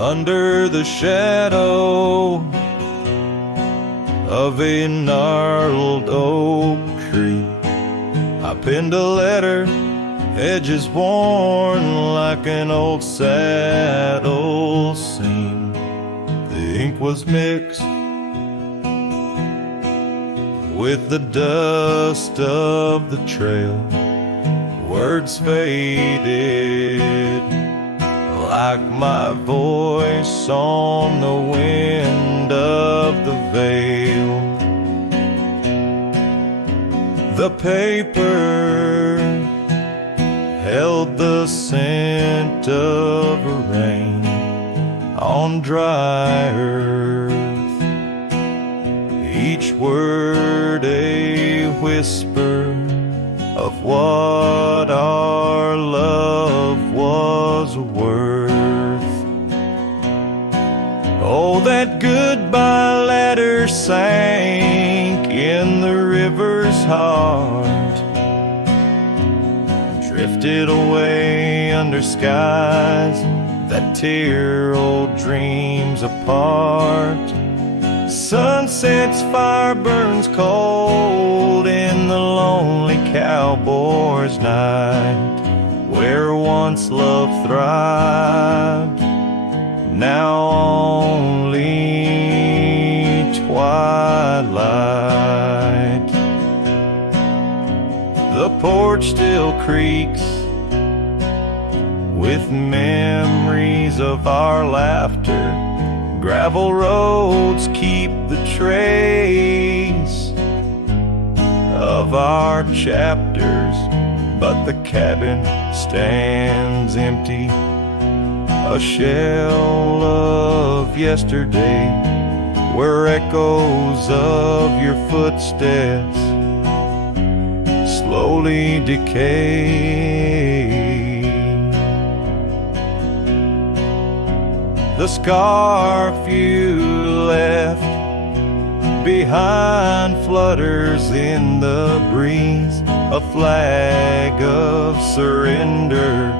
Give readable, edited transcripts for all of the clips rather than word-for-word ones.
under the shadow of a gnarled oak tree. I penned a letter, edges worn like an old saddle seam. The ink was mixed with the dust of the trail. Words faded like my voice on the wind of the veil. The paper held the scent of rain on dry earth, each word a whisper of what our love was worth. Oh, that goodbye letter sank in the river's heart, drifted away under skies that tear old dreams apart. Sunset's fire burns cold in the lonely cowboy's night, where once love thrived, now only twilight. The porch still creaks with memories of our laughter. Gravel roads keep the trace of our chapters, but the cabin stands empty, a shell of yesterday, where echoes of your footsteps slowly decay. The scarf you left behind flutters in the breeze, a flag of surrender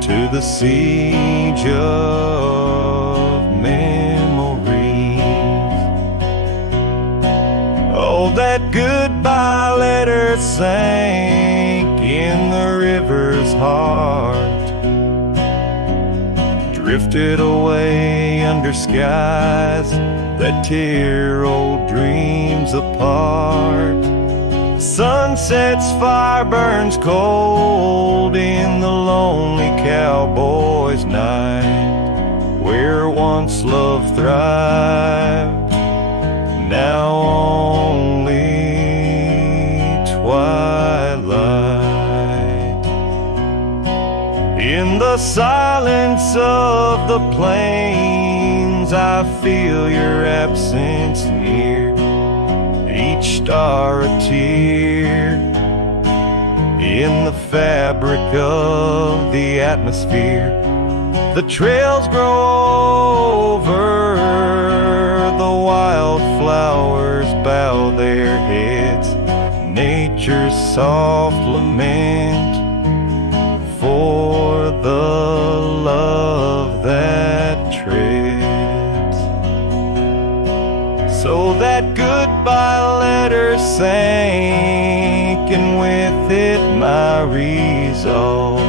to the siege of memories. Oh, that goodbye letter sank in the river's heart, drifted away under skies that tear old dreams apart. Sunset's fire burns cold in the lonely cowboy's night, where once love thrived, now only twilight. In the silence of the plains, I feel your absence near, each star a tear in the fabric of the atmosphere. The trails grow over, the wildflowers bow their heads, nature's soft lament for the love that treads. So that goodbye letter sank, and with it my resolve,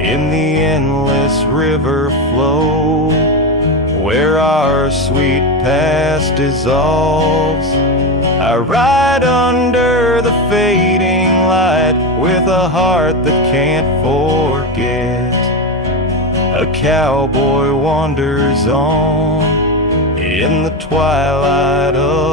in the endless river flow, where our sweet past dissolves. I ride under the fading light with a heart that can't forget. A cowboy wanders on in the twilight of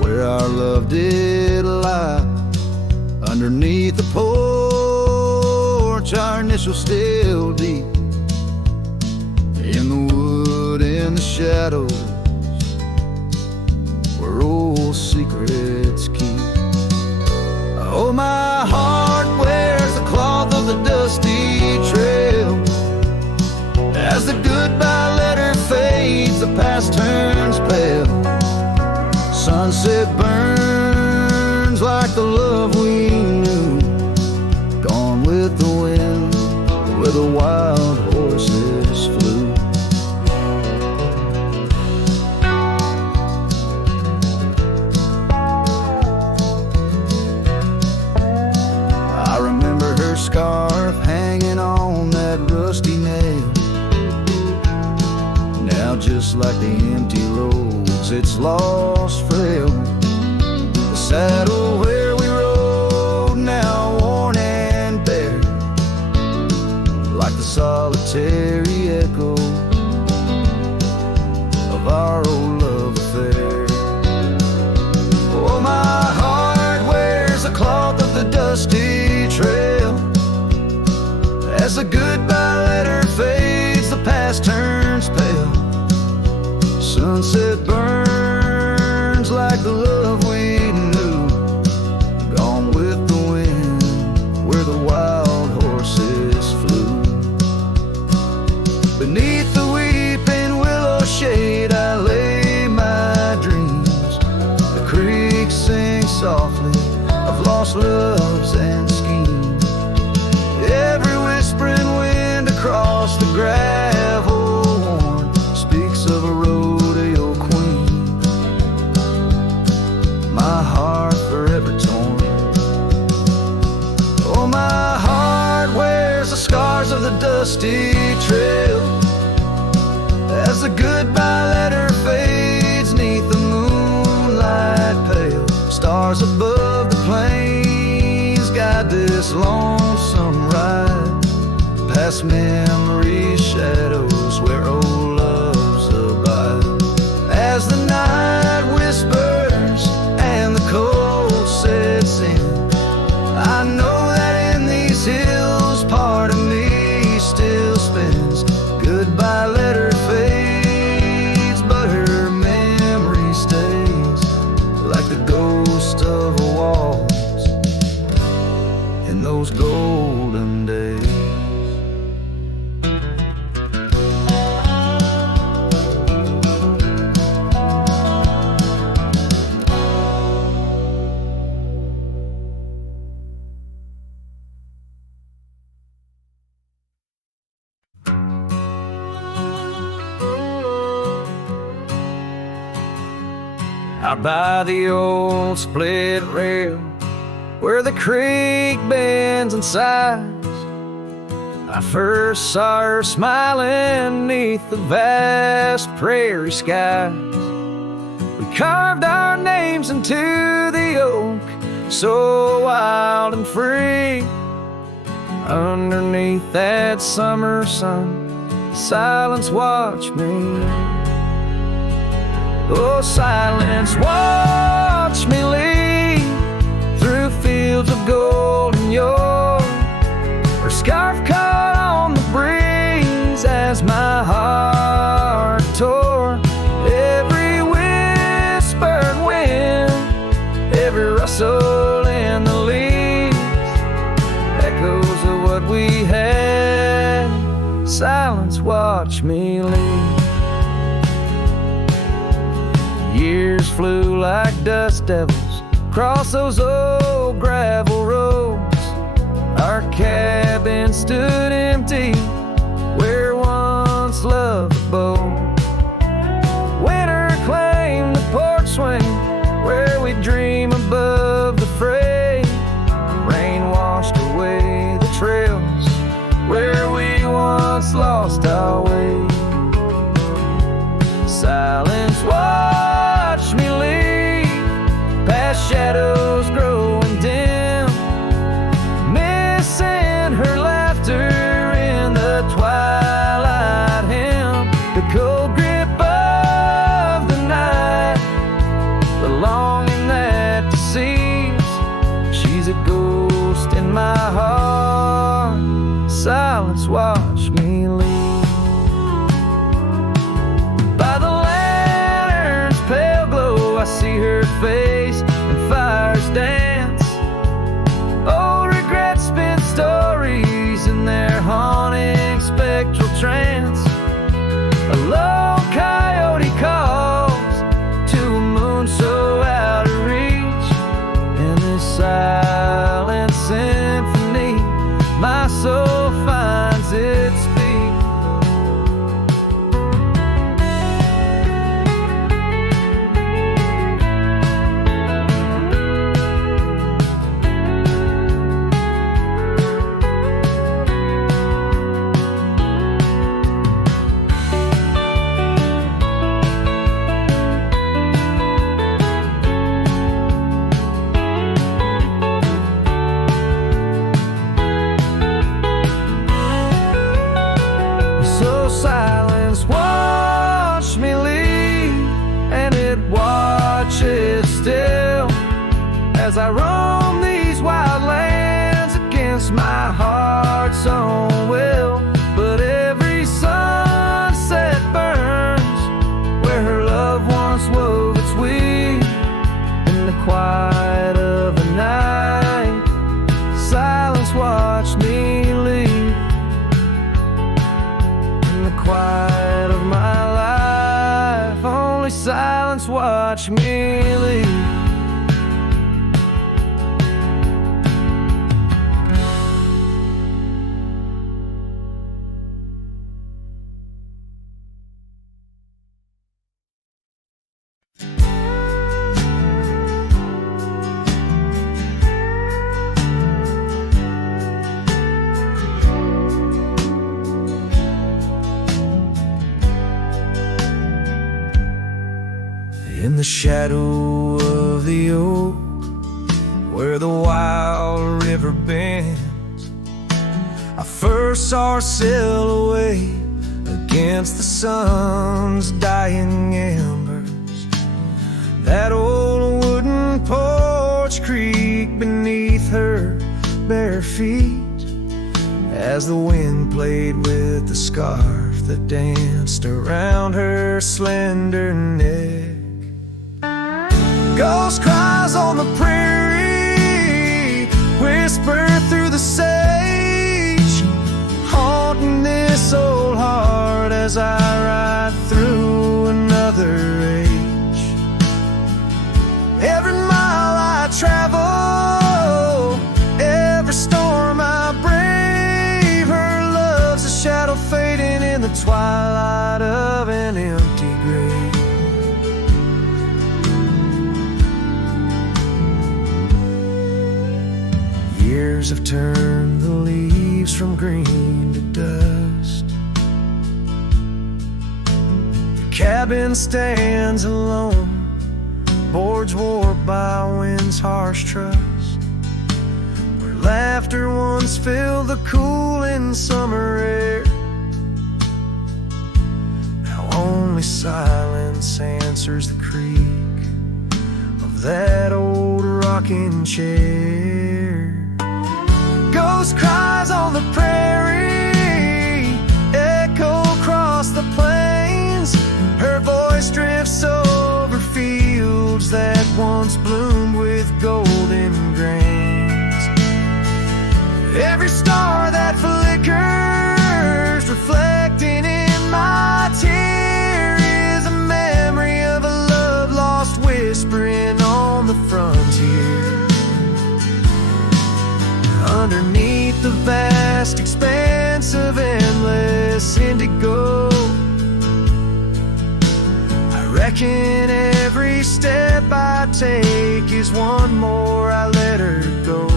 where our love did lie. Underneath the porch, our initials still deep in the wood, in the shadows, where old secrets keep. Oh, my heart wears the cloth of the dusty trail. As the goodbye letter fades, the past turns pale. Sunset burns like the love we knew, gone with the wind where the wild horses flew. I remember her scarf hanging on that rusty nail. Now just like the empty roads, it's lost frail. The saddle where we rode, now worn and bare, like the solitary echo of our old love affair. Oh, my heart wears the cloth of the dusty trail. As the goodbye letter fades, the past turns pale. Sunset burns like the love we knew, gone with the wind where the wild horses flew. Beneath the weeping willow shade, I lay my dreams. The creek sings softly of lost loves and schemes. Every whispering wind across the gravel worn speaks of a rodeo queen. My heart forever torn. Oh, my heart wears the scars of the dusty trail. As the goodbye letter fades neath the moonlight pale, stars above the plains guide this lonesome ride, past memory's shadows where old loves abide. As the night whispers and the cold sets in, I know that in these hills part of me still spins. Goodbye letter fades, but her memory stays, like the ghost of a waltz in those golden days. Out by the old split rail, where the creek bends and sighs, I first saw her smiling neath the vast prairie skies. We carved our names into the oak, so wild and free. Underneath that summer sun, silence watched me. Oh, silence, watch me lead through fields of golden yore. Her scarf caught on the breeze as my heart tore. Every whispered wind, every rustle in the leaves, echoes of what we had. Silence, watch me lead. Years flew like dust devils across those old gravel roads. Our cabin stood empty where once love abode. Winter claimed the porch swing where we dream above the fray. Rain washed away the trails where we once lost our way. Silence, watch me lead past shadows growing dim, missing her laughter in the twilight hymn. longing that deceives. She's a ghost in my heart. Silence, watch me leave. By the lantern's pale glow, I see her face and fires dance. Old regrets spin stories in their haunting spectral trance. A lone coyote calls to a moon so out of reach. In this silent symphony, my soul finds its speech. So silence, watch me leave, and it watches still as I roam these wild lands against my heart's own will. But every sunset burns where her love once wove its weave. In the quiet of the night, silence, watch me leave. Quiet of my life, only silence, watch me leave. In the shadow of the oak, where the wild river bends, I first saw her silhouette against the sun's dying embers. That old wooden porch creaked beneath her bare feet as the wind played with the scarf that danced around her slender neck. Ghost cries on the prairie whisper through the sage, haunting this old heart as I ride through another age. Every mile I travel, every storm I brave, her love's a shadow fading in the twilight of an empty grave. Years have turned the leaves from green to dust. The cabin stands alone, boards warped by wind's harsh trust, where laughter once filled the cooling summer air. Now only silence answers the creak of that old rocking chair. Ghost cries on the prairie echo across the plains. Her voice drifts over fields that once bloomed with golden grains. Every star that flickers, reflecting in my tear, is a memory of a love lost whispering on the frontier. Underneath the vast expanse of endless indigo, I reckon every step I take is one more I let her go.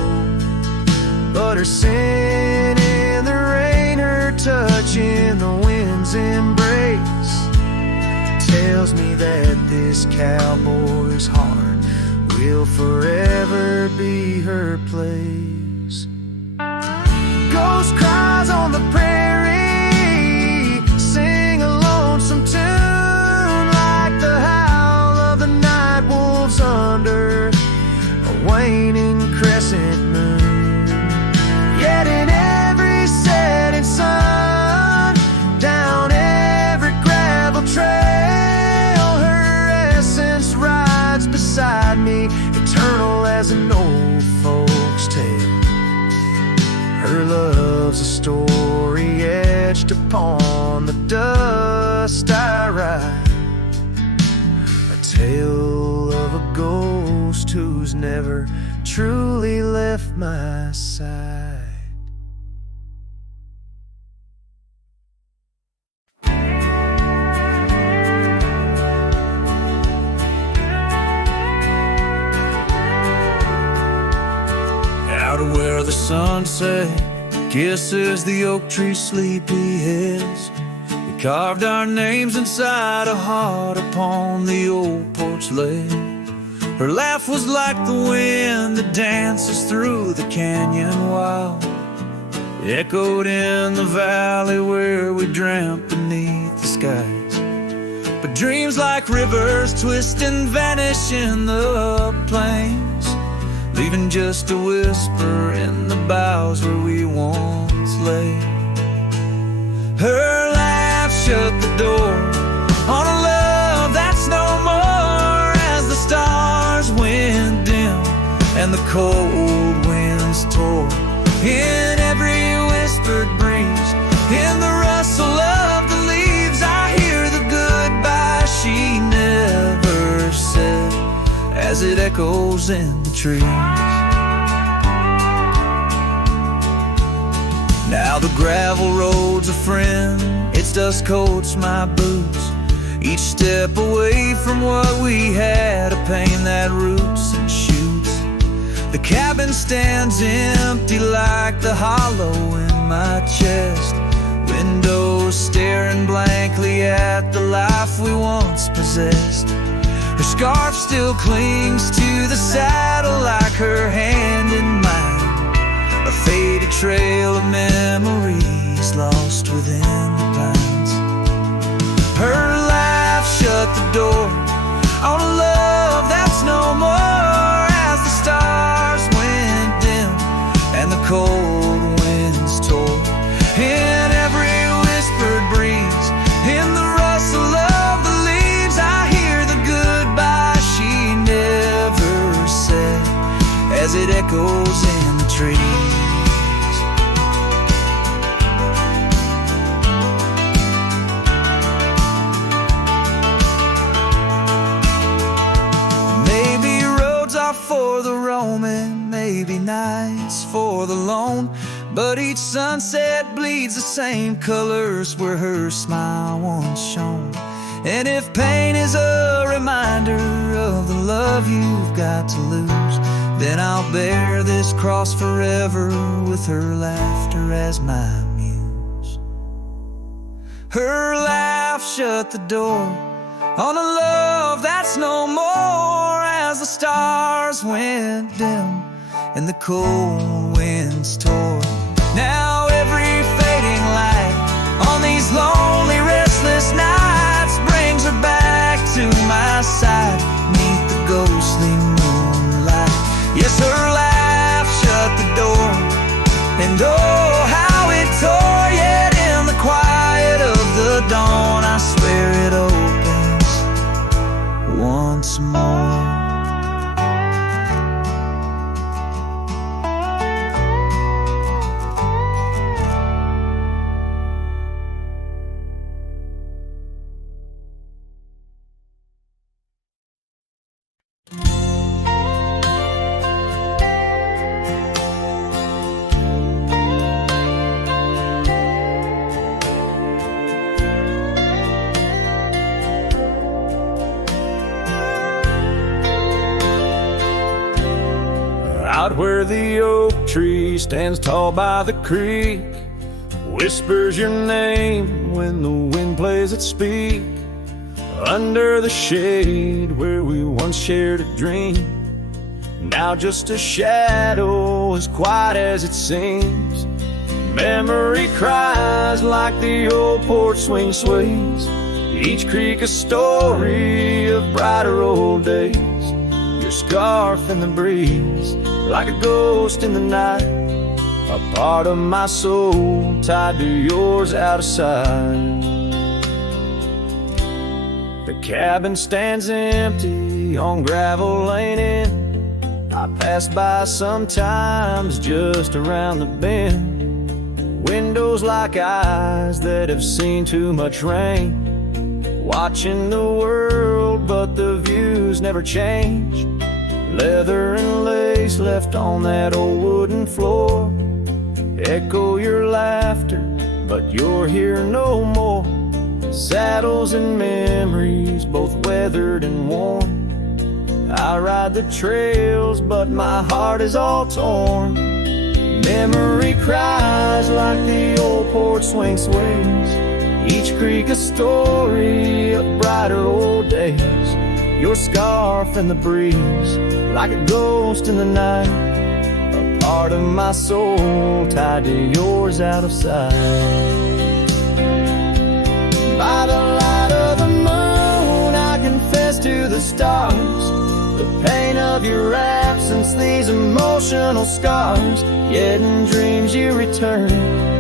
But her sin in the rain, her touch in the wind's embrace, tells me that this cowboy's heart will forever be her place. Ghost cries on the prairie, sing a lonesome tune like the howl of the night wolves me, eternal as an old folks' tale. Her love's a story etched upon the dust I write, a tale of a ghost who's never truly left my side. Out of where the sunset kisses the oak tree sleepy heads, we carved our names inside a heart upon the old porch ledge. Her laugh was like the wind that dances through the canyon wild, echoed in the valley where we dreamt beneath the skies. But dreams like rivers twist and vanish in the plains, leaving just a whisper in the boughs where we once lay. Her laugh shut the door on a love that's no more, as the stars went dim and the cold winds tore. In every whispered breeze, in the rustle of the leaves, I hear the goodbye she never said as it echoes in the trees. Now the gravel road's a friend, its dust coats my boots, each step away from what we had, a pain that roots and shoots. The cabin stands empty like the hollow in my chest, windows staring blankly at the life we once possessed. Her scarf still clings to the saddle like her hand in mine, a faded trail of memories lost within the pines. Her laugh shut the door on a love that's no more, as the stars went dim and the cold winds tore. In every whispered breeze, in the rustle of the leaves, I hear the goodbye she never said as it echoes in the trees. Maybe roads are for the roaming, maybe nights for the lone, but each sunset bleeds the same colors where her smile once shone. And if pain is a reminder of the love you've got to lose, then I'll bear this cross forever with her laughter as my muse. Her laugh shut the door on a love that's no more, as the stars went dim and the cold winds tore. Now every fading light on these lonely, restless nights brings her back to my side, neath the ghostly moonlight. Yes, her laugh shut the door, and oh, how it tore. Yet in the quiet of the dawn, I swear it opens once more. Out where the oak tree stands tall by the creek, whispers your name when the wind plays its speak. Under the shade where we once shared a dream, now just a shadow as quiet as it seems. Memory cries like the old porch swing sways, each creek a story of brighter old days. Your scarf in the breeze, like a ghost in the night, a part of my soul tied to yours out of sight. The cabin stands empty day on gravel lane in. I pass by sometimes just around the bend. Windows like eyes that have seen too much rain. Watching the world, but the views never change. Leather and lace left on that old wooden floor echo your laughter, but you're here no more. Saddles and memories, both weathered and worn. I ride the trails, but my heart is all torn. Memory cries like the old port swing swings. Each creek a story of brighter old days. Your scarf in the breeze, like a ghost in the night. A part of my soul tied to yours out of sight. By the light of the moon, I confess to the stars the pain of your absence, these emotional scars. Yet in dreams you return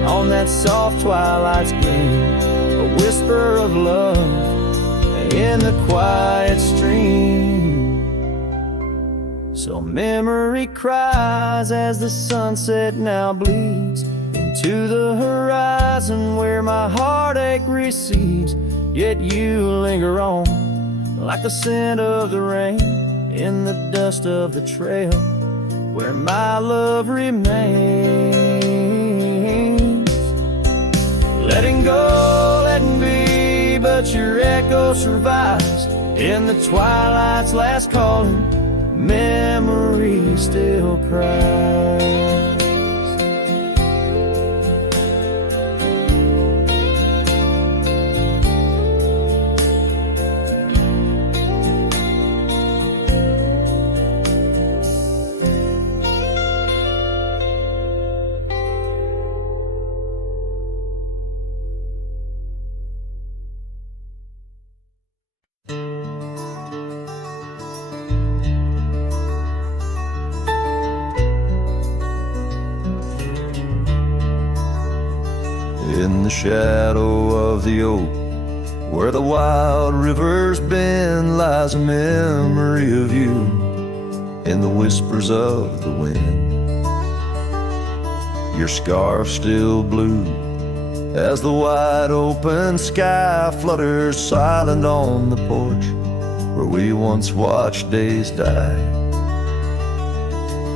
on that soft twilight's gleam, a whisper of love in the quiet stream. So memory cries as the sunset now bleeds into the horizon where my heartache recedes. Yet you linger on like the scent of the rain in the dust of the trail where my love remains. Letting go, letting be, but your echo survives in the twilight's last calling. Memory still cries. In the shadow of the oak, where the wild rivers bend, lies a memory of you in the whispers of the wind. Your scarf still blue as the wide open sky flutters silent on the porch where we once watched days die.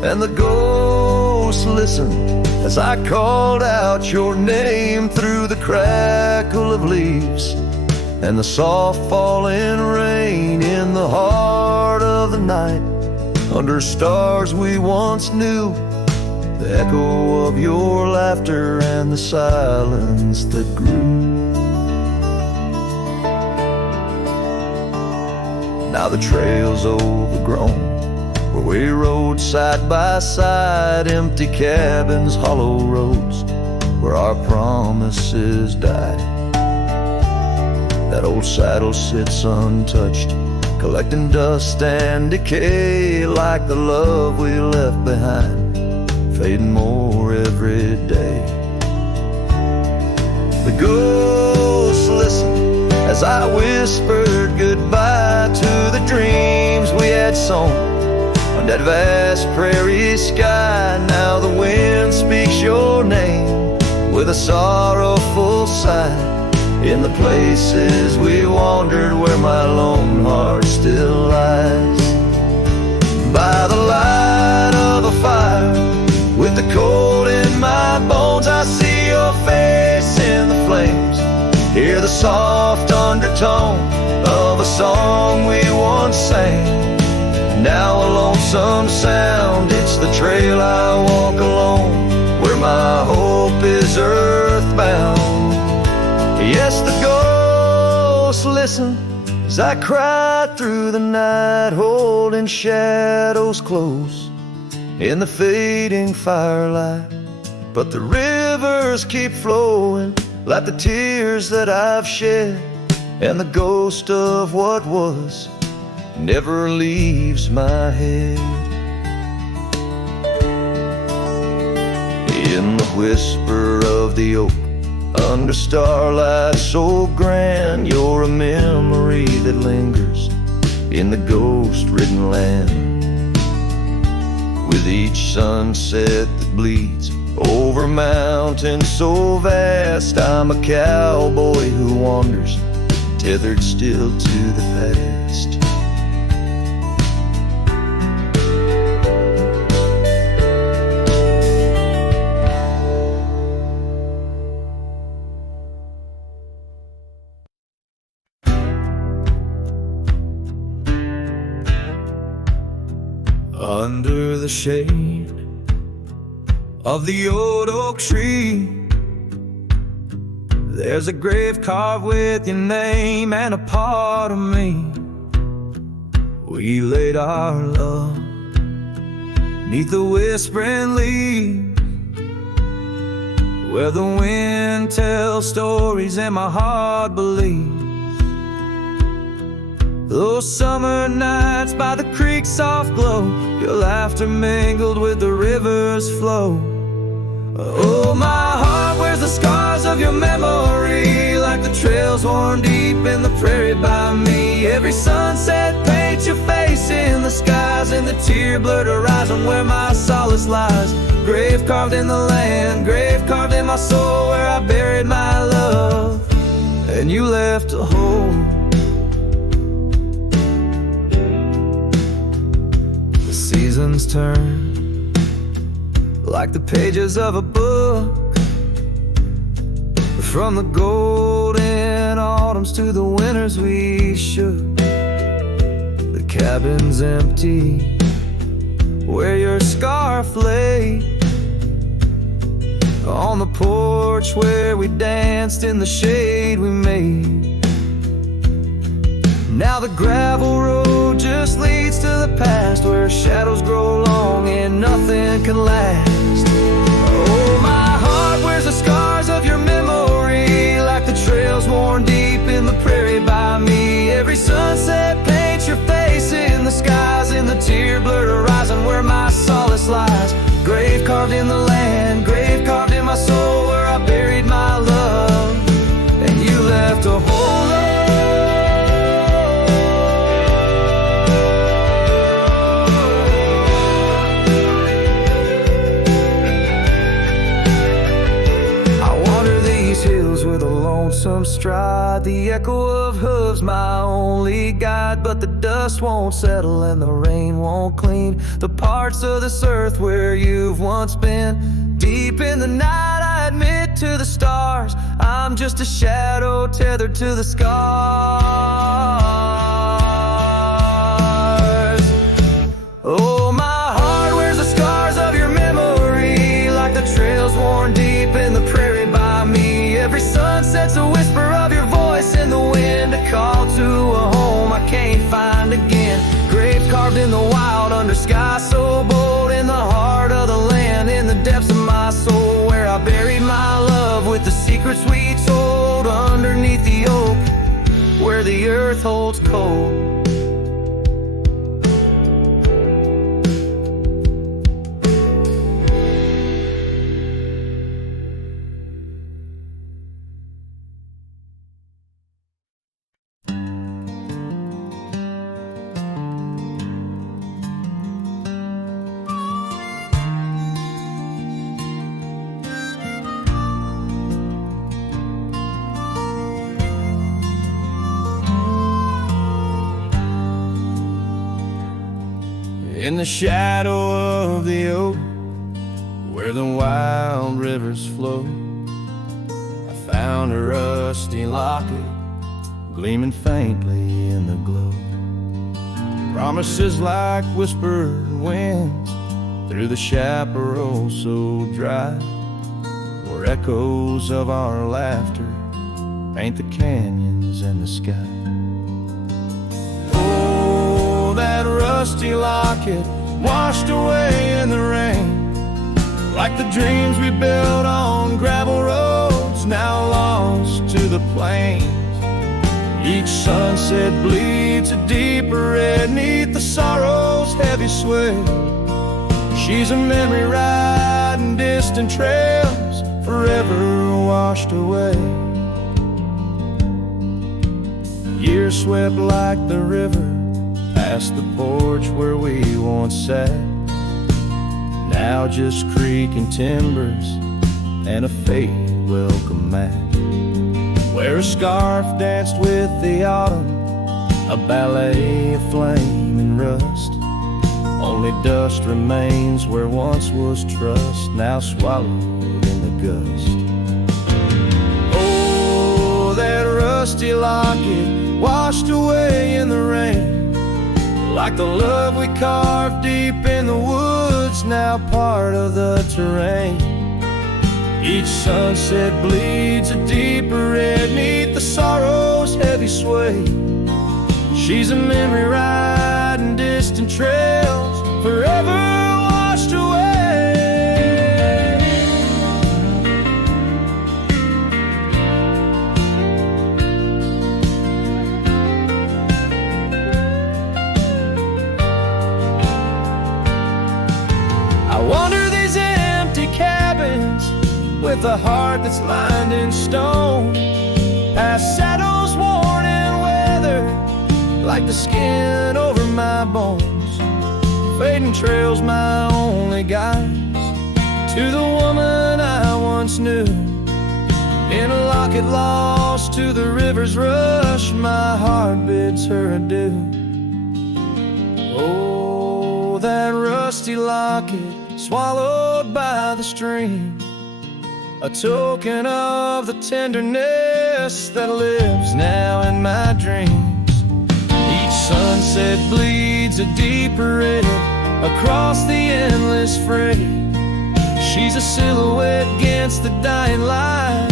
And the ghosts listened as I called out your name through the crackle of leaves and the soft falling rain in the heart of the night. Under stars we once knew, the echo of your laughter and the silence that grew. Now the trail's overgrown, where we rode side by side, empty cabins, hollow roads, where our promises died. That old saddle sits untouched, collecting dust and decay, like the love we left behind, fading more every day. The ghosts listen as I whispered goodbye to the dreams we had sown on that vast prairie sky. Now the wind speaks your name with a sorrowful sigh in the places we wandered where my lone heart still lies. By the light of a fire, with the cold in my bones, I see your face in the flames, hear the soft undertone of a song we once sang. Now a lonesome sound, it's the trail I walk alone, where my hope is earthbound. Yes, the ghosts listen as I cry through the night, holding shadows close in the fading firelight. But the rivers keep flowing like the tears that I've shed, and the ghost of what was never leaves my head. In the whisper of the oak, under starlight so grand, you're a memory that lingers in the ghost-ridden land. With each sunset that bleeds over mountains so vast, I'm a cowboy who wanders, tethered still to the past. Under the shade of the old oak tree, there's a grave carved with your name and a part of me. We laid our love 'neath the whispering leaves, where the wind tells stories and my heart believes. Those summer nights by the creek's soft glow, your laughter mingled with the river's flow. Oh, my heart wears the scars of your memory, like the trails worn deep in the prairie by me. Every sunset paints your face in the skies, and the tear-blurred horizon where my solace lies. Grave carved in the land, grave carved in my soul, where I buried my love, and you left a hole. Seasons turn like the pages of a book, from the golden autumns to the winters we shook. The cabin's empty where your scarf lay, on the porch where we danced in the shade we made. Now the gravel road just leads to the past, where shadows grow long and nothing can last. Oh, my heart wears the scars of your memory, like the trails worn deep in the prairie by me. Every sunset paints your face in the skies, in the tear-blurred horizon where my solace lies. Grave carved in the land, grave carved in my soul, where I buried my love, and you left a hole. With a lonesome stride, the echo of hooves my only guide. But the dust won't settle and the rain won't clean the parts of this earth where you've once been. Deep in the night I admit to the stars, I'm just a shadow tethered to the scars. Oh, my heart wears the scars of your memory, like the trails worn deep in the prairie by me. Every sunset's a whisper of your voice in the wind, a call to a home I can't find again. Grave carved in the wild under sky so bold, in the heart of the land, in the depths of my soul, where I buried my love with the secrets we told, underneath the oak where the earth holds cold. In the shadow of the oak, where the wild rivers flow, I found a rusty locket gleaming faintly in the glow. Promises like whispered winds through the chaparral so dry, where echoes of our laughter paint the canyons and the sky. That rusty locket washed away in the rain, like the dreams we built on gravel roads now lost to the plains. Each sunset bleeds a deeper red 'neath the sorrow's heavy sway. She's a memory riding distant trails, forever washed away. Years swept like the river past the porch where we once sat. Now just creaking timbers and a faded welcome mat, where a scarf danced with the autumn, a ballet of flame and rust. Only dust remains where once was trust, now swallowed in the gust. Oh, that rusty locket washed away in the rain, like the love we carved deep in the woods, now part of the terrain. Each sunset bleeds a deeper red neath the sorrow's heavy sway. She's a memory riding distant trails, forever washed away. I wander these empty cabins with a heart that's lined in stone, past saddles worn and weathered like the skin over my bones. Fading trails my only guides to the woman I once knew. In a locket lost to the river's rush, my heart bids her adieu. Oh, that rusty locket swallowed by the stream, a token of the tenderness that lives now in my dreams. Each sunset bleeds a deeper red across the endless fray. She's a silhouette against the dying light,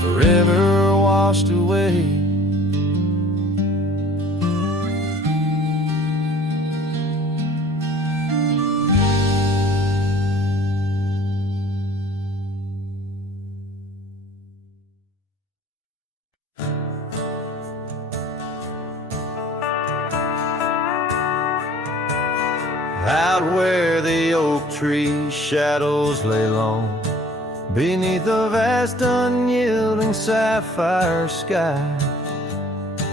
forever washed away. Out where the oak tree shadows lay long, beneath a vast unyielding sapphire sky,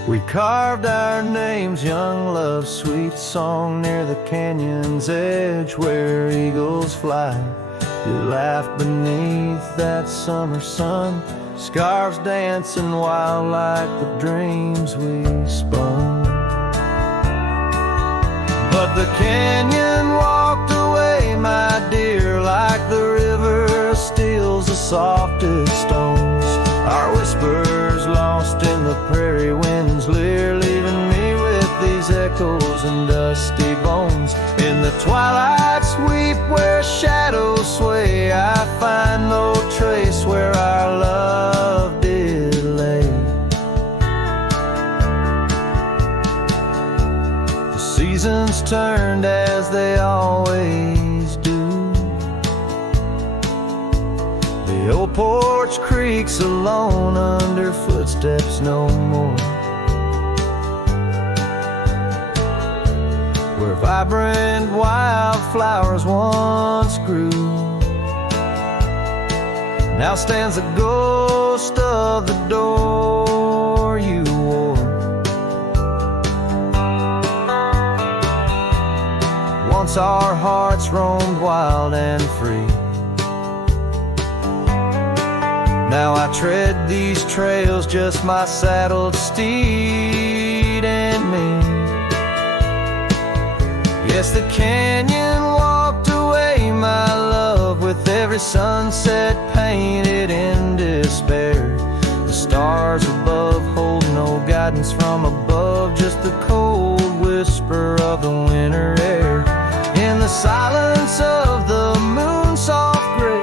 we carved our names, young love's sweet song, near the canyon's edge where eagles fly. You laughed beneath that summer sun, scarves dancing wild like the dreams we spun. But the canyon walked away, my dear, like the river steals the softest stones. Our whispers lost in the prairie wind's leer, leaving me with these echoes and dusty bones. In the twilight sweep where shadows sway, I find no trace where our love did lay. Seasons turned as they always do. The old porch creaks alone under footsteps no more, where vibrant wildflowers once grew, now stands the ghost of the door you wore. Once our hearts roamed wild and free, now I tread these trails, just my saddled steed and me. Yes, the canyon walked away, my love, with every sunset painted in despair. The stars above hold no guidance from above, just the cold whisper of the winter air. In the silence of the moon's soft gray,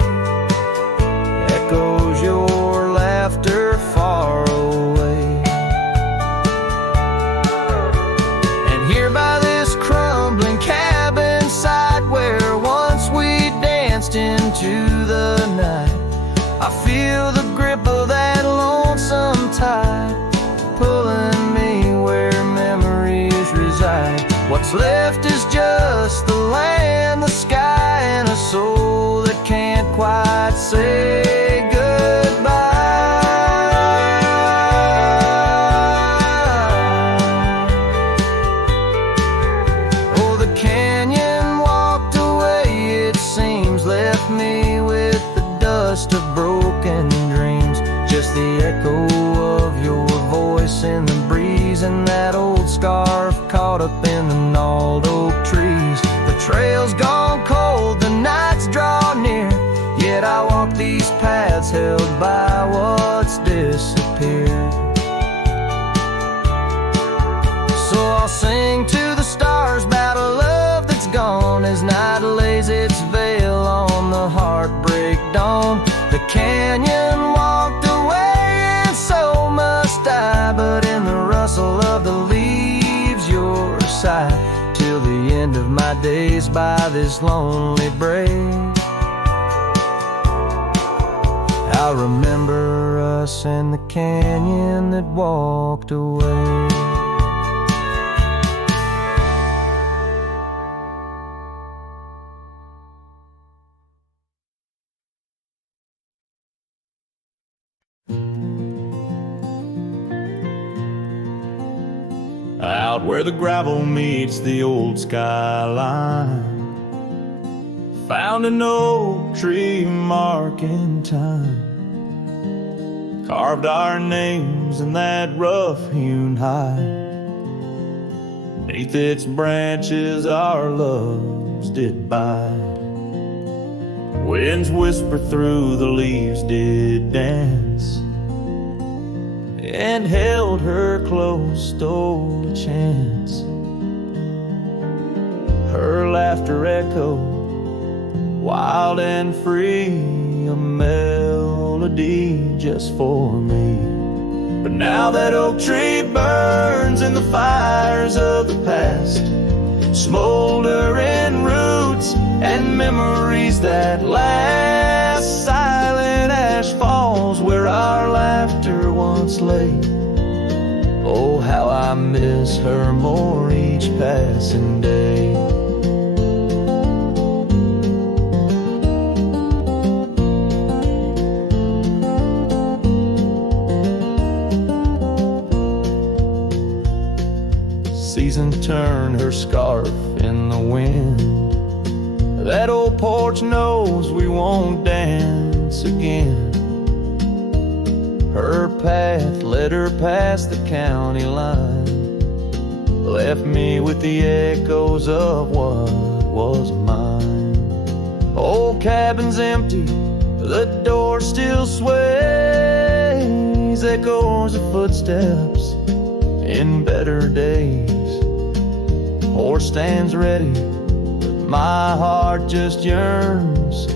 echoes your laughter far away. And here by this crumbling cabin site, where once we danced into the night, I feel the grip of that lonesome tide, pulling me where memories reside. What's left is just the land, the sky, and a soul that can't quite say goodbye. trail's gone cold, the nights draw near, yet I walk these paths held by what's disappeared. So I'll sing to the stars about a love that's gone, as night lays its veil on the heartbreak dawn. The canyon walked away and so must I, but in the rustle of the leaves your side, till the end of my days by this lonely break. I remember us in the canyon that walked away. Out where the gravel meets the old skyline, found an oak tree mark in time, carved our names in that rough-hewn hide. Neath its branches our loves did bide. Winds whisper through the leaves did dance, and held her close, stole a chance. Her laughter echoed, wild and free, a melody just for me. But now that oak tree burns in the fires of the past, smoldering roots and memories that last. Silent ash falls where our laughter once lay. Oh, how I miss her more each passing day. Seasons turn her scarf in the wind. That old porch knows we won't dance again. Her path led her past the county line, left me with the echoes of what was mine. Old cabin's empty, the door still sways, echoes of footsteps in better days. Horse stands ready, but my heart just yearns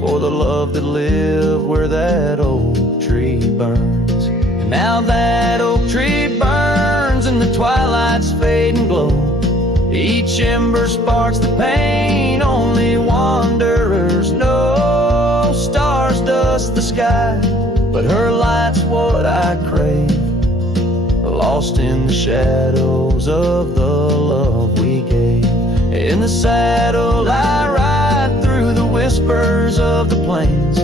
for the love that lived where that oak tree burns. And now that oak tree burns and the twilight's fading glow, each ember sparks the pain only wanderers know. Stars dust the sky, but her light's what I crave, lost in the shadows of the love we gave. In the saddle I ride through the whispers of the plains,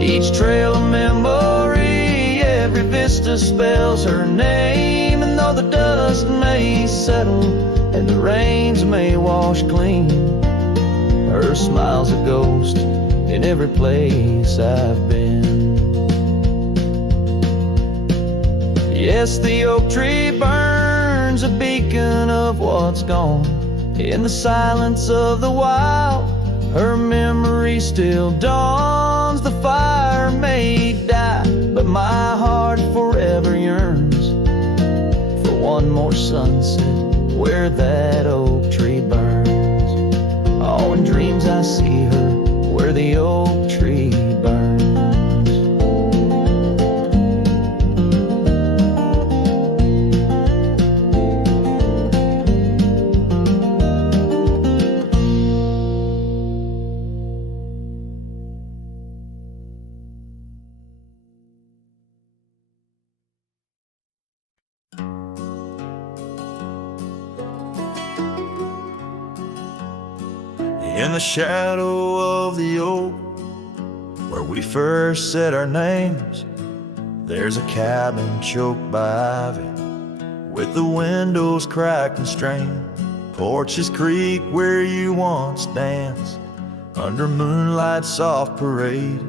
each trail a memory, every vista spells her name. And though the dust may settle and the rains may wash clean, her smile's a ghost in every place I've been. Yes, the oak tree burns, a beacon of what's gone. In the silence of the wild, her memory still dawns. The fire may die, but my heart forever yearns for one more sunset where that oak tree burns. Oh, in dreams I see her where the oak tree burns. In the shadow of the oak, where we first said our names, there's a cabin choked by ivy, with the windows cracked and strained. Porches creak where you once danced, under moonlight's soft parade,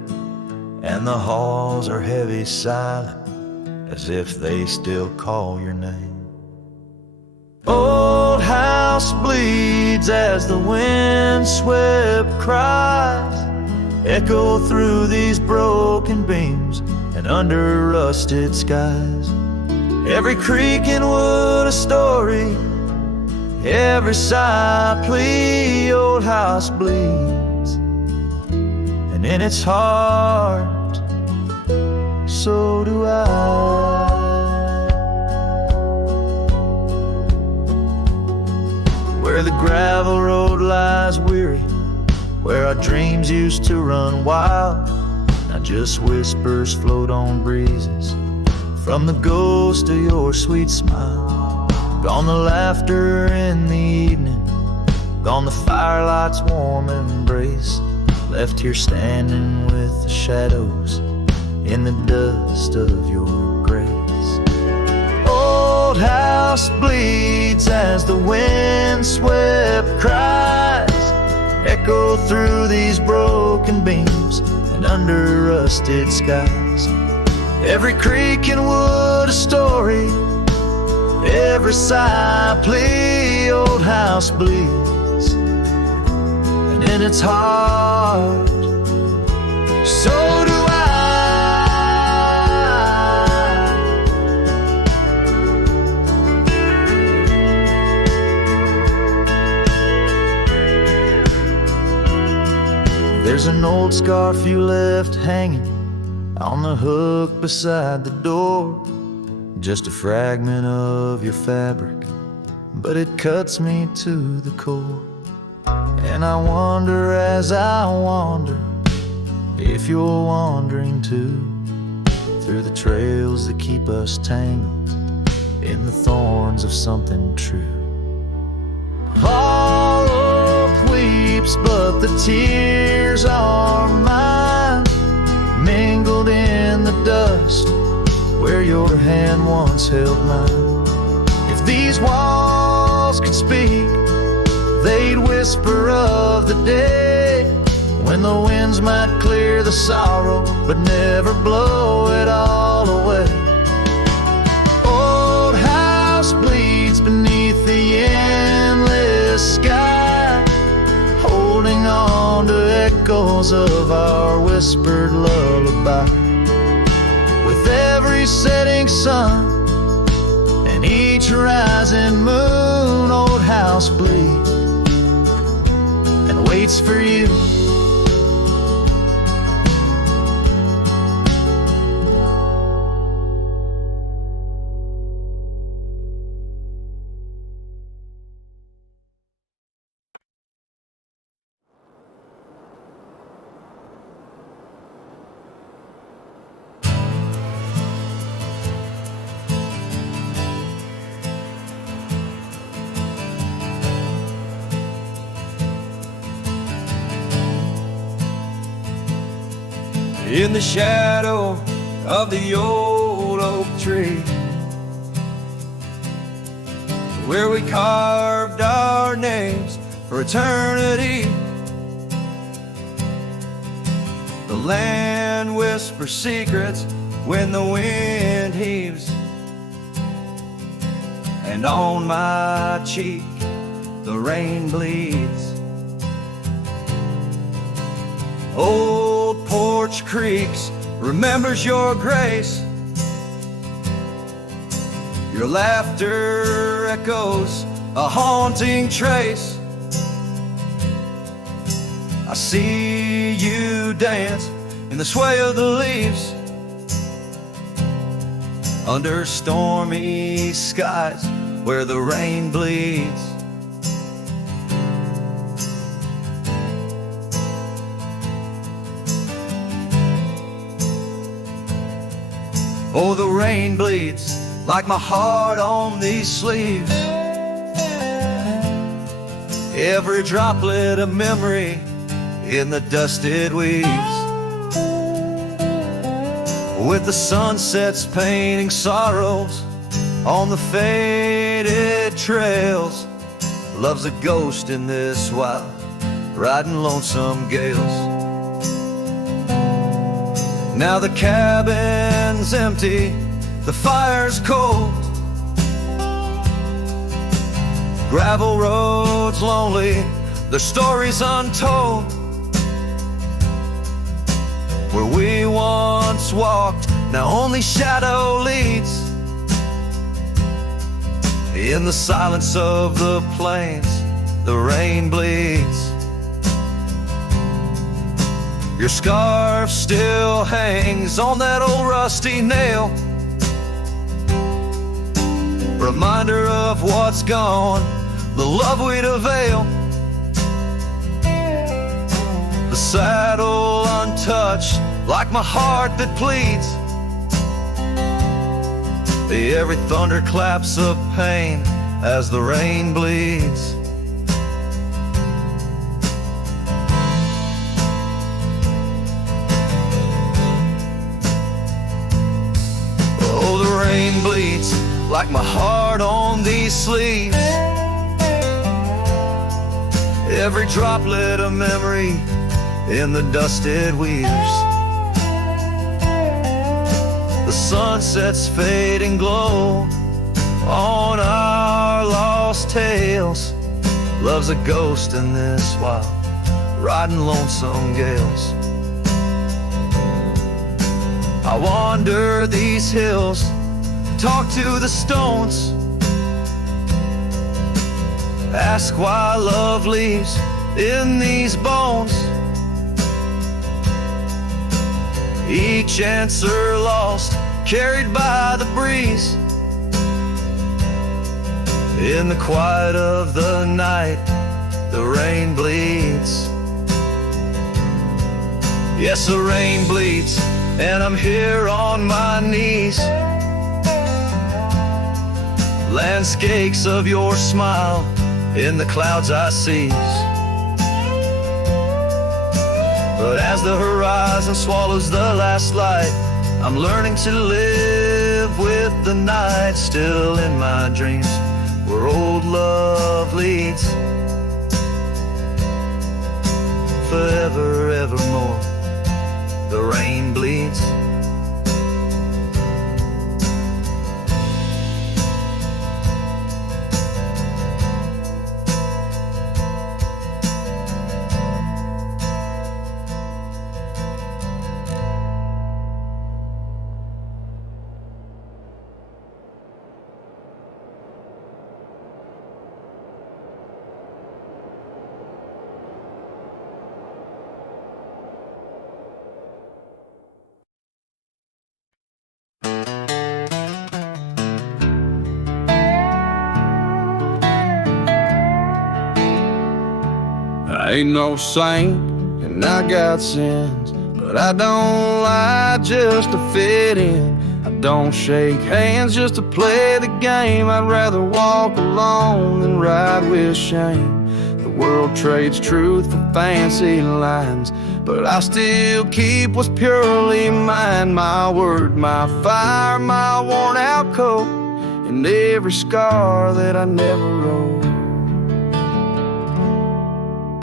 and the halls are heavy silent, as if they still call your name. Old house house bleeds as the wind-swept cries echo through these broken beams and under rusted skies. Every creak and wood a story, every sigh plea, old house bleeds, and in its heart, so do I. Where the gravel road lies weary, where our dreams used to run wild, now just whispers float on breezes from the ghost of your sweet smile. Gone the laughter in the evening, gone the firelight's warm embrace, left here standing with the shadows in the dust of your grace. Old house bleeds as the wind-swept cries echo through these broken beams and under rusted skies. Every creak and wood a story, every sigh plea, old house bleeds, and in its heart, so do I. There's an old scarf you left hanging on the hook beside the door, just a fragment of your fabric, but it cuts me to the core. And I wonder as I wander if you're wandering too, through the trails that keep us tangled in the thorns of something true. All hope weeps, but the tears are mine, mingled in the dust where your hand once held mine. If these walls could speak, they'd whisper of the day when the winds might clear the sorrow but never blow it all away. Old house bleeds beneath the endless sky, holding on to echoes of our whispered lullaby. With every setting sun and each rising moon, old house bleeds and waits for you. In the shadow of the old oak tree, where we carved our names for eternity, the land whispers secrets when the wind heaves, and on my cheek the rain bleeds. Old porch creaks remembers your grace, your laughter echoes a haunting trace. I see you dance in the sway of the leaves, under stormy skies where the rain bleeds. Oh, the rain bleeds like my heart on these sleeves, every droplet a memory in the dusted weeds. With the sunsets painting sorrows on the faded trails, love's a ghost in this wild, riding lonesome gales. Now the cabin's empty, the fire's cold, gravel roads lonely, their stories untold. Where we once walked, now only shadow leads. In the silence of the plains, the rain bleeds. Your scarf still hangs on that old rusty nail, reminder of what's gone, the love we'd avail. The saddle untouched, like my heart that pleads. Every thunderclaps of pain as the rain bleeds. Oh, the rain bleeds like my heart on these sleeves. Every droplet of memory in the dusted weaves. The sunset's fading glow on our lost tales. Love's a ghost in this wild, riding lonesome gales. I wander these hills, talk to the stones, ask why love leaves in these bones. Each answer lost, carried by the breeze. In the quiet of the night, the rain bleeds. Yes, the rain bleeds, and I'm here on my knees. Landscapes of your smile in the clouds I seize. But as the horizon swallows the last light, I'm learning to live with the night. Still in my dreams, where old love leads. Forever, evermore, the rain bleeds. I ain't no saint, and I got sins, but I don't lie just to fit in. I don't shake hands just to play the game. I'd rather walk alone than ride with shame. The world trades truth for fancy lines, but I still keep what's purely mine. My word, my fire, my worn out coat, and every scar that I never wrote.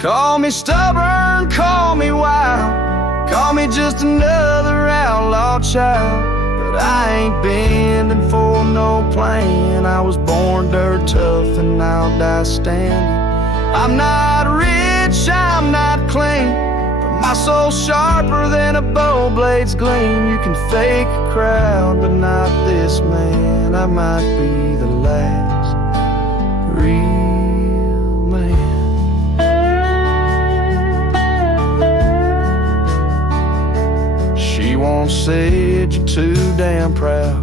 Call me stubborn, call me wild, call me just another outlaw child, but I ain't bending for no plan. I was born dirt tough and I'll die standing. I'm not rich, I'm not clean, but my soul's sharper than a bow blade's gleam. You can fake a crowd, but not this man. I might be the last real man. She once said you're too damn proud.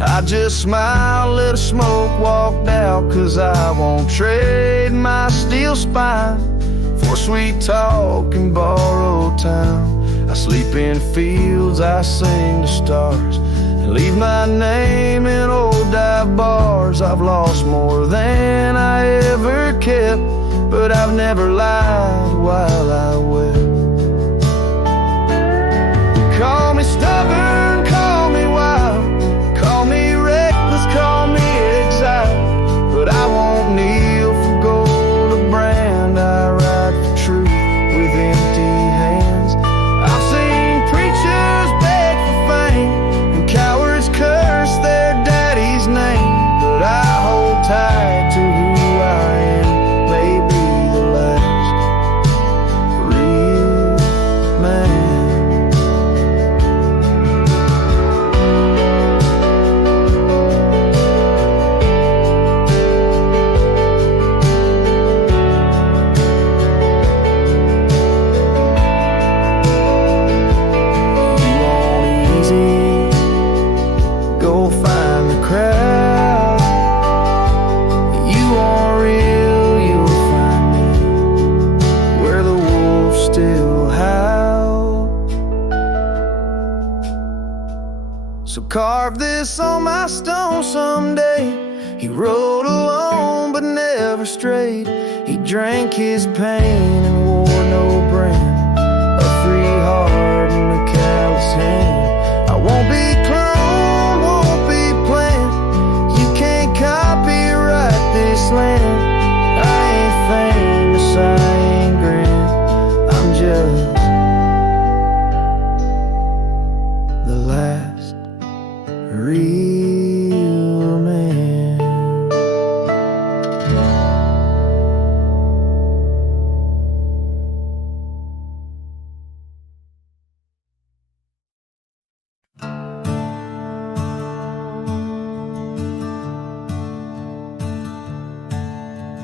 I just smiled, let her smoke, walked out, 'cause I won't trade my steel spine for sweet talk and borrowed time. I sleep in fields, I sing to stars, and leave my name in old dive bars. I've lost more than I ever kept, but I've never lied while I wept. Call me stubborn, call me wild, call me reckless, call me exiled, but I won't kneel for gold or brand. I ride for truth with empty hands. I've seen preachers beg for fame and cowards curse their daddy's name, but I hold tight to who I am. So carve this on my stone someday. He rode alone but never strayed. He drank his pain and wore no brand, a free heart and a callous hand. I won't be cloned, won't be planned. You can't copyright this land. I ain't famous, I ain't grand. I'm just the last real man.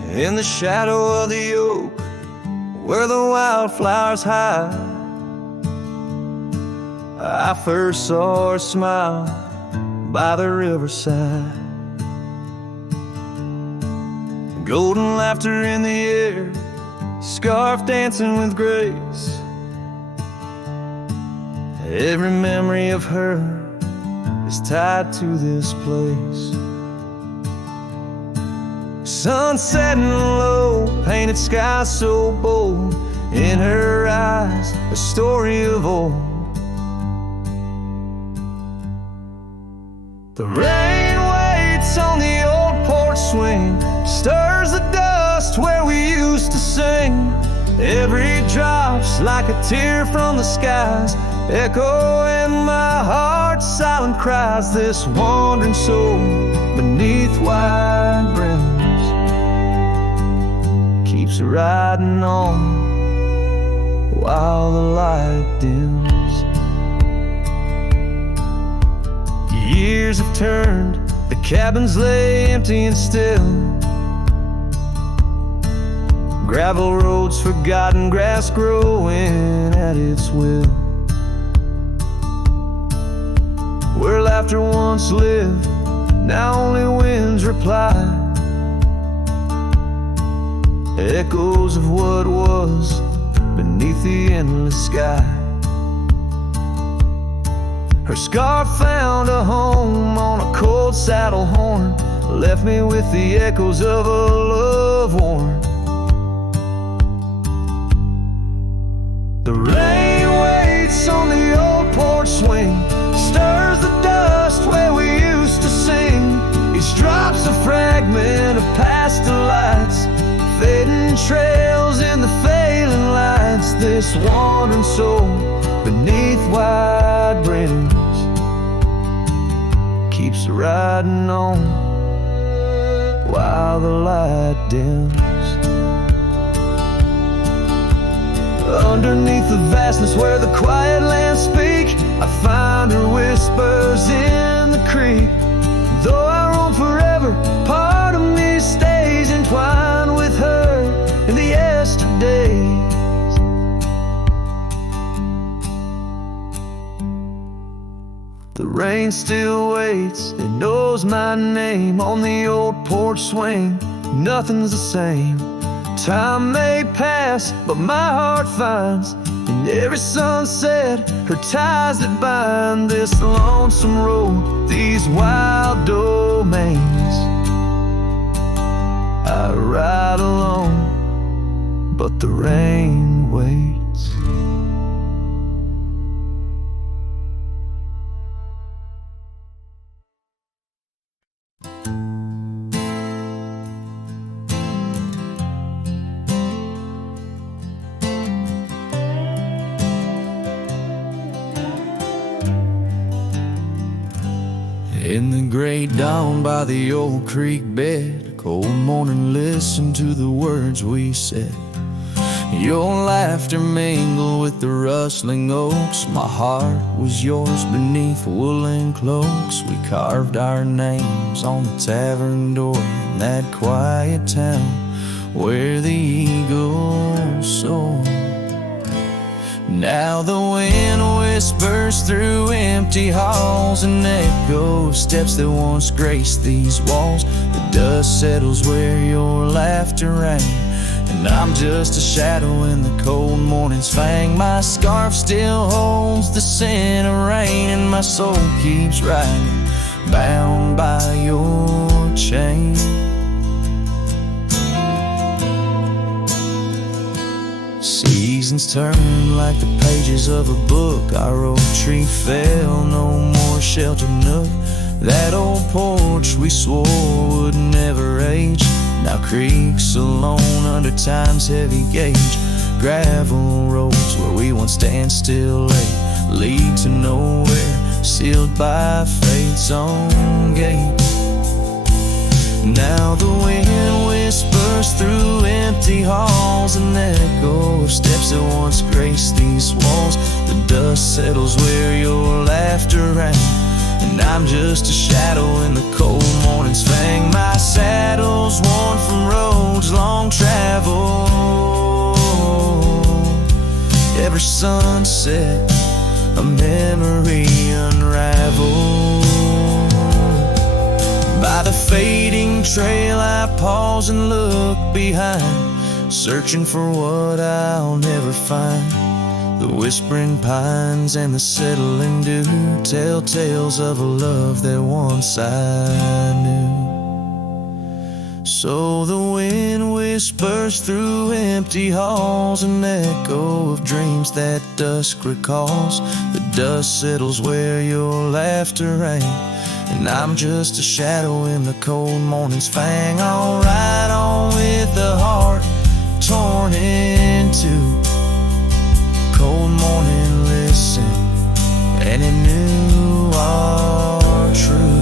In the shadow of the oak, where the wildflowers hide, I first saw her smile by the riverside. Golden laughter in the air, scarf dancing with grace. Every memory of her is tied to this place. Sun setting low, painted sky so bold. In her eyes, a story of old. The rain waits on the old porch swing, stirs the dust where we used to sing. Every drop's like a tear from the skies, echo in my heart's silent cries. This wandering soul beneath wide brims keeps riding on while the light dims. Years have turned, the cabins lay empty and still. Gravel roads forgotten, grass growing at its will. Where laughter once lived, now only winds reply. Echoes of what was beneath the endless sky. Her scarf found a home on a cold saddle horn, left me with the echoes of a love worn. The rain waits on the old porch swing, stirs the dust where we used to sing. Each drop's a fragment of past delights, fading trails in the failing lights. This wandering soul beneath wide brims keeps riding on while the light dims. Underneath the vastness where the quiet lands speak, I find her whispers in the creek. Though I roam forever, part of me stays entwined with her in the yesterdays. The rain still waits, it knows my name. On the old porch swing, nothing's the same. Time may pass, but my heart finds in every sunset her ties that bind this lonesome road, these wild domains. I ride alone, but the rain waits. In the gray dawn by the old creek bed, a cold morning, listen to the words we said. Your laughter mingled with the rustling oaks. My heart was yours beneath woolen cloaks. We carved our names on the tavern door in that quiet town where the eagles soar. Now the wind whispers through empty halls, an echo of steps that once graced these walls. The dust settles where your laughter rang, and I'm just a shadow in the cold morning's fang. My scarf still holds the scent of rain, and my soul keeps riding, bound by your chain. Seasons turn like the pages of a book. Our oak tree fell, no more shelter nook. That old porch we swore would never age now creaks alone under time's heavy gauge. Gravel roads where we once stand still lay lead to nowhere, sealed by fate's own gate. Now the wind whispers through empty halls, an echo of steps that once graced these walls. The dust settles where your laughter rang, and I'm just a shadow in the cold morning's fang. My saddle's worn from roads long traveled. Every sunset, a memory unraveled. By the fading trail I pause and look behind, searching for what I'll never find. The whispering pines and the settling dew tell tales of a love that once I knew. So the wind whispers through empty halls, an echo of dreams that dusk recalls. The dust settles where your laughter rang, and I'm just a shadow in the cold morning's fang. I'll ride on with the heart torn in two. Cold morning, listen, and it knew our truth.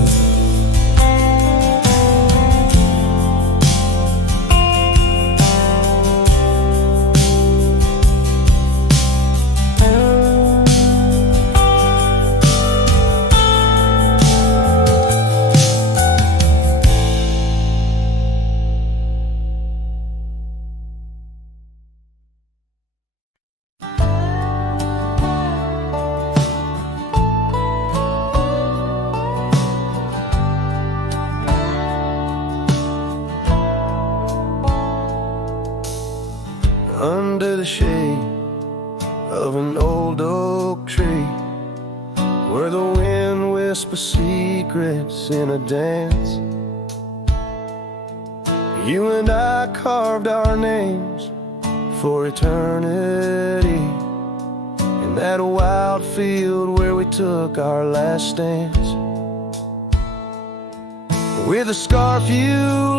Under the shade of an old oak tree, where the wind whispers secrets in a dance, you and I carved our names for eternity, in that wild field where we took our last stance. With a scarf you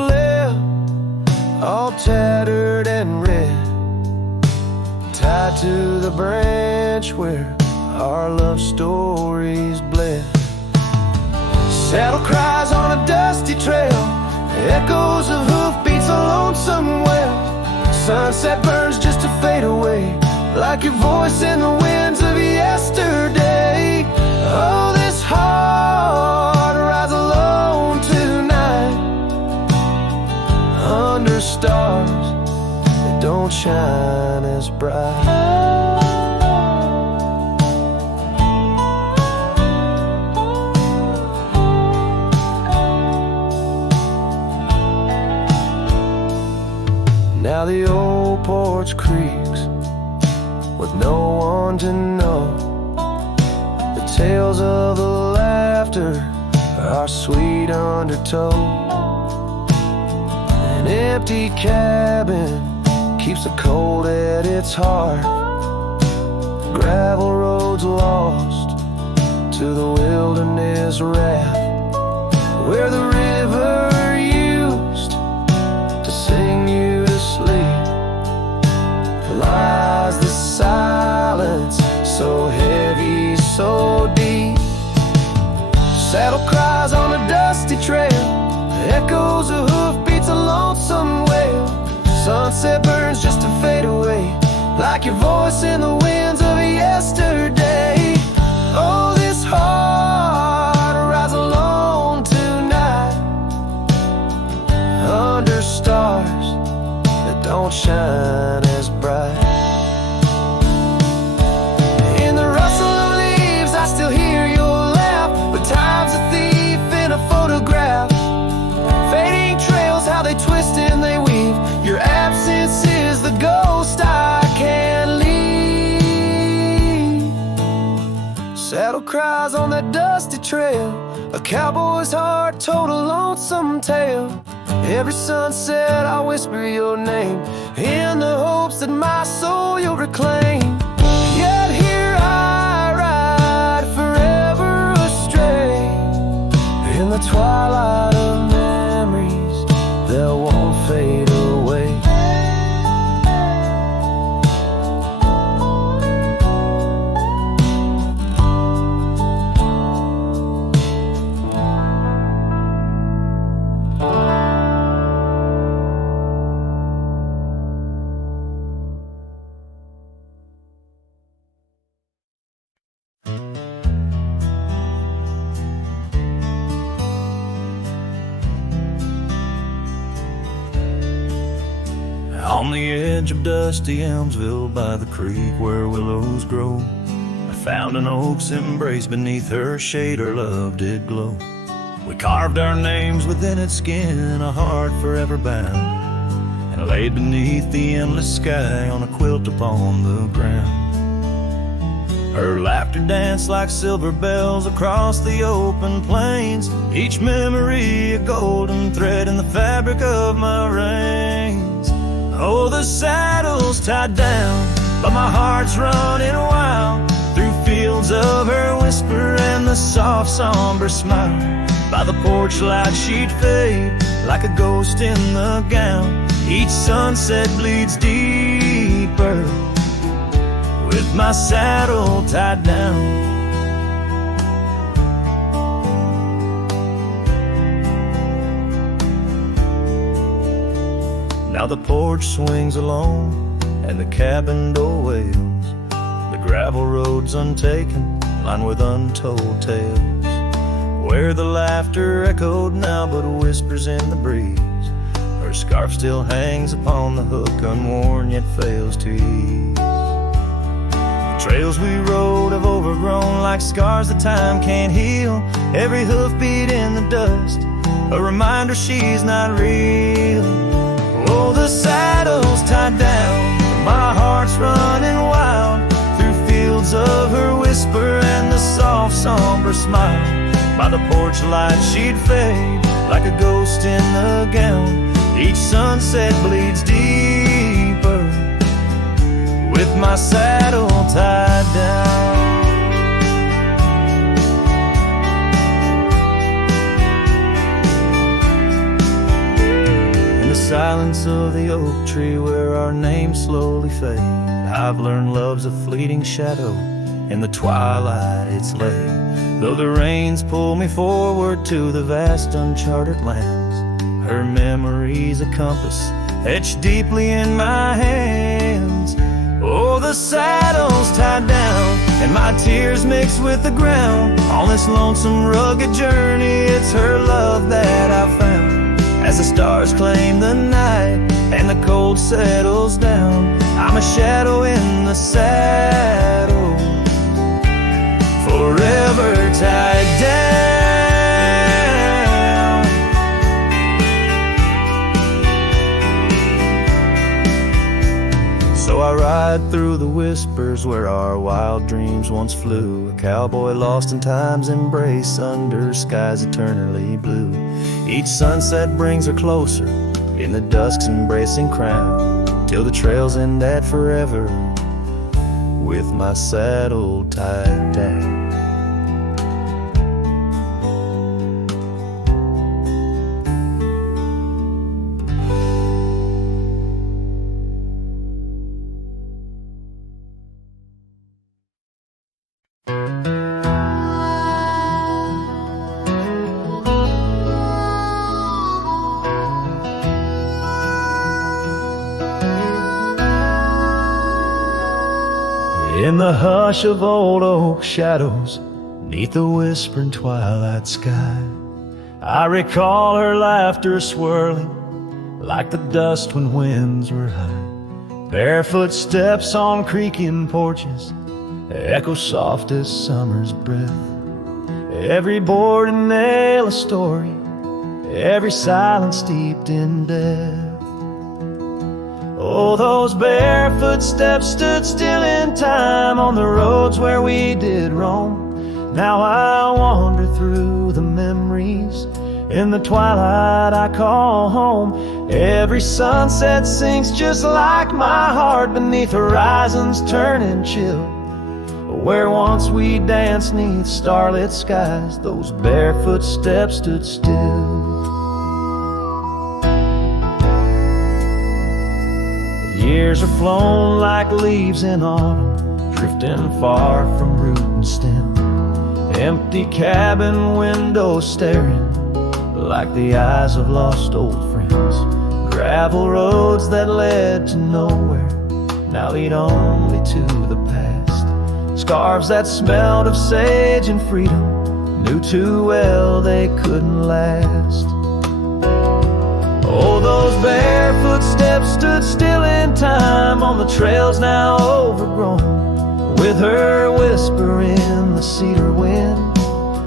left, all tattered and red, tied to the branch where our love stories bled. Saddle cries on a dusty trail, echoes of hoofbeats on lonesome well. Sunset burns just to fade away, like your voice in the winds of yesterday. Oh, this heart rides alone tonight, under stars that don't shine as bright. Now the old porch creaks with no one to know. The tales of the laughter are sweet undertow. An empty cabin keeps the cold at its heart. Gravel roads lost to the wilderness raft, where the river used to sing you to sleep. Lies the silence, so heavy, so deep. Saddle cries on a dusty trail, echoes of hoofbeats, a lonesome wail. Sunset burns just to fade away, like your voice in the winds of yesterday. Oh, this heart rides alone tonight, under stars that don't shine as bright. In the rustle of leaves I still hear your laugh, but time's a thief in a photograph. Fading trails, how they twist and they weave. Your absence is saddle cries on that dusty trail, a cowboy's heart told a lonesome tale. Every sunset I whisper your name, in the hopes that my soul you'll reclaim. Yet here I ride forever astray, in the twilight of memories that won't fade away. On the edge of dusty Elmsville by the creek where willows grow, I found an oak's embrace, beneath her shade her love did glow. We carved our names within its skin, a heart forever bound, and laid beneath the endless sky on a quilt upon the ground. Her laughter danced like silver bells across the open plains, each memory a golden thread in the fabric of my reins. Oh, the saddle's tied down, but my heart's running wild, through fields of her whisper and the soft somber smile. By the porch light she'd fade like a ghost in the gown, each sunset bleeds deeper with my saddle tied down. Now the porch swings alone and the cabin door wails, the gravel road's untaken, lined with untold tales, where the laughter echoed now but whispers in the breeze. Her scarf still hangs upon the hook, unworn yet fails to ease. The trails we rode have overgrown like scars that time can't heal, every hoofbeat in the dust, a reminder she's not real. Oh, the saddle's tied down, my heart's running wild, through fields of her whisper and the soft somber smile. By the porch light she'd fade like a ghost in the gown, each sunset bleeds deeper with my saddle tied down. Silence of the oak tree where our names slowly fade, I've learned love's a fleeting shadow, in the twilight it's laid. Though the rains pull me forward to the vast uncharted lands, her memory's a compass etched deeply in my hands. Oh, the saddle's tied down and my tears mix with the ground, on this lonesome rugged journey it's her love that I found. As the stars claim the night and the cold settles down, I'm a shadow in the saddle, forever tied down. So I ride through the whispers where our wild dreams once flew, a cowboy lost in time's embrace under skies eternally blue. Each sunset brings her closer in the dusk's embracing crown, till the trails end at forever with my saddle tied down. In the hush of old oak shadows, neath the whispering twilight sky, I recall her laughter swirling like the dust when winds were high. Barefoot steps on creaking porches echo soft as summer's breath. Every board and nail a story, every silence steeped in death. Oh, those barefoot steps stood still in time on the roads where we did roam, Now I wander through the memories in the twilight I call home. Every sunset sinks just like my heart beneath horizons turning chill. Where once we danced neath starlit skies, those barefoot steps stood still. Years are flown like leaves in autumn, drifting far from root and stem. Empty cabin windows staring like the eyes of lost old friends. Gravel roads that led to nowhere now lead only to the past. Scarves that smelled of sage and freedom knew too well they couldn't last. Oh, those barefoot steps stood still in time on the trails now overgrown. With her whisper in the cedar wind,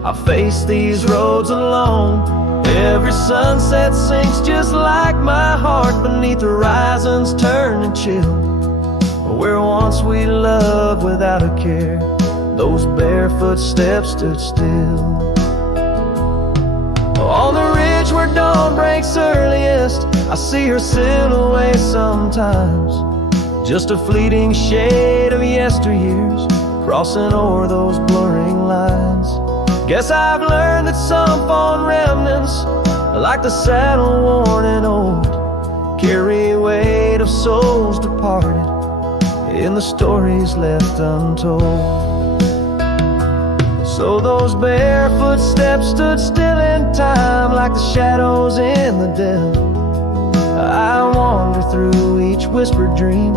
I face these roads alone. Every sunset sinks just like my heart beneath horizons turning chill. Where once we loved without a care, those barefoot steps stood still. On the ridge where dawn breaks earliest, I see her silhouette sometimes. Just a fleeting shade of yesteryears crossing o'er those blurring lines. Guess I've learned that some fond remnants, like the saddle worn and old, carry weight of souls departed in the stories left untold. So those barefoot steps stood still in time like the shadows in the dell. I wander through each whispered dream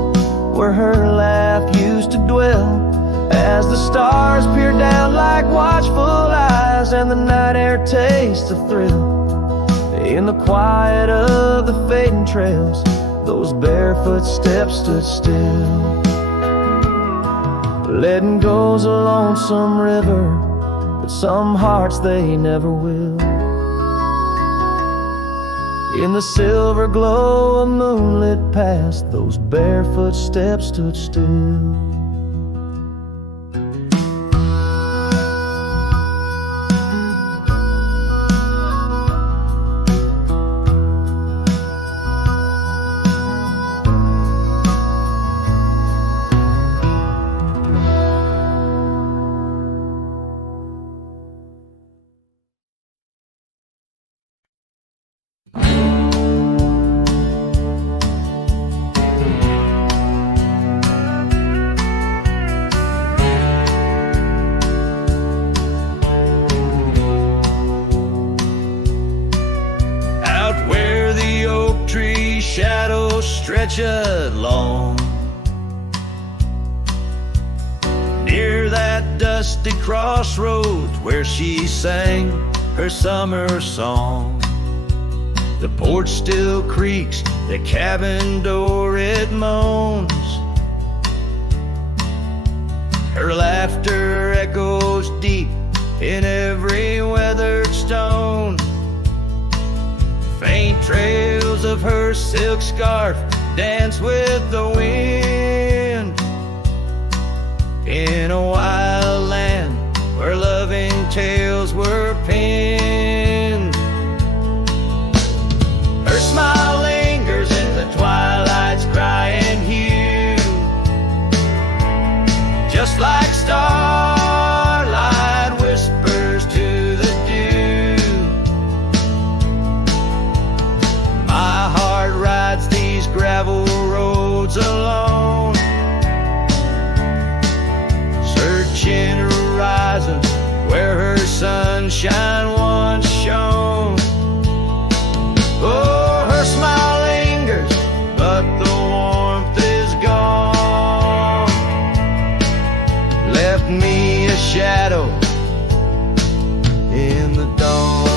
where her laugh used to dwell. As the stars peer down like watchful eyes and the night air tastes the thrill, in the quiet of the fading trails, those barefoot steps stood still. Letting go's a lonesome river, but some hearts they never will. In the silver glow of moonlit past, those barefoot steps stood still. Shadows stretch along near that dusty crossroads where she sang her summer song. The porch still creaks, the cabin door it moans. Her laughter echoes deep in every weathered stone. Faint trails of her silk scarf dance with the wind in a wild land where loving tales were penned. Her smile lingers in the twilight's crying hue, just like starlight whispers to the dew. My heart rides these gravel roads alone, searching horizons where her sunshine once shone. Oh, her smile lingers, but the warmth is gone. Left me a shadow in the dawn.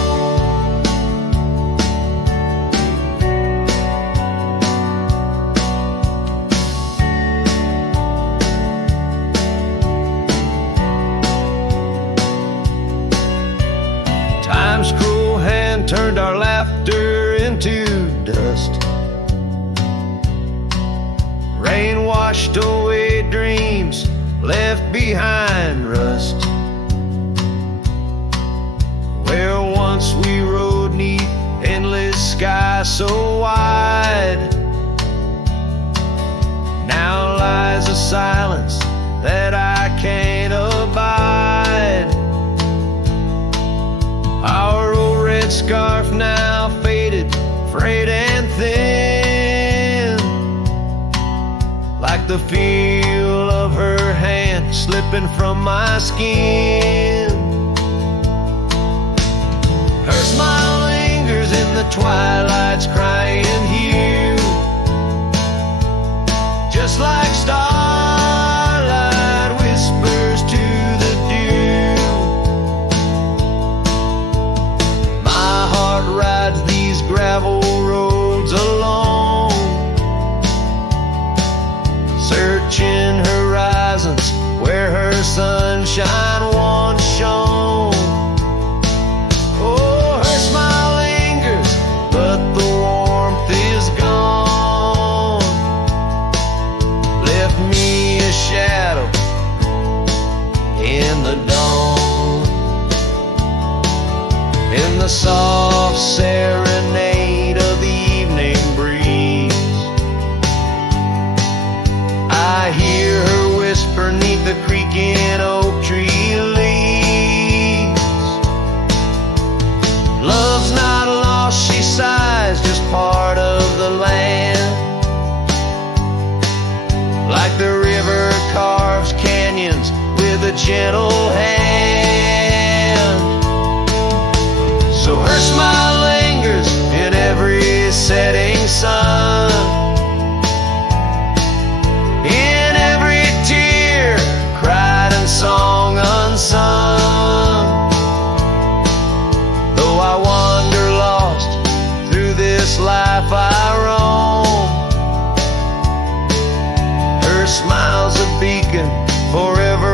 Time's cruel hand turned our laughter into dust. Rain washed away dreams, left behind rust. scarf now faded, frayed and thin, like the feel of her hand slipping from my skin. Her smile lingers in the twilight's crying hue, just like starlight whispers to the dew. My heart rides these gravel roads alone, searching horizons where her sunshine once shone. Oh, her smile lingers, but the warmth is gone. Left me a shadow in the dawn. In the soft serenade of the evening breeze, I hear her whisper 'neath the creaking oak tree leaves. Love's not lost, she sighs, just part of the land. Like the river carves canyons with a gentle hand. So her smile lingers in every setting sun, in every tear cried and song unsung. Though I wander lost through this life I roam, her smile's a beacon forever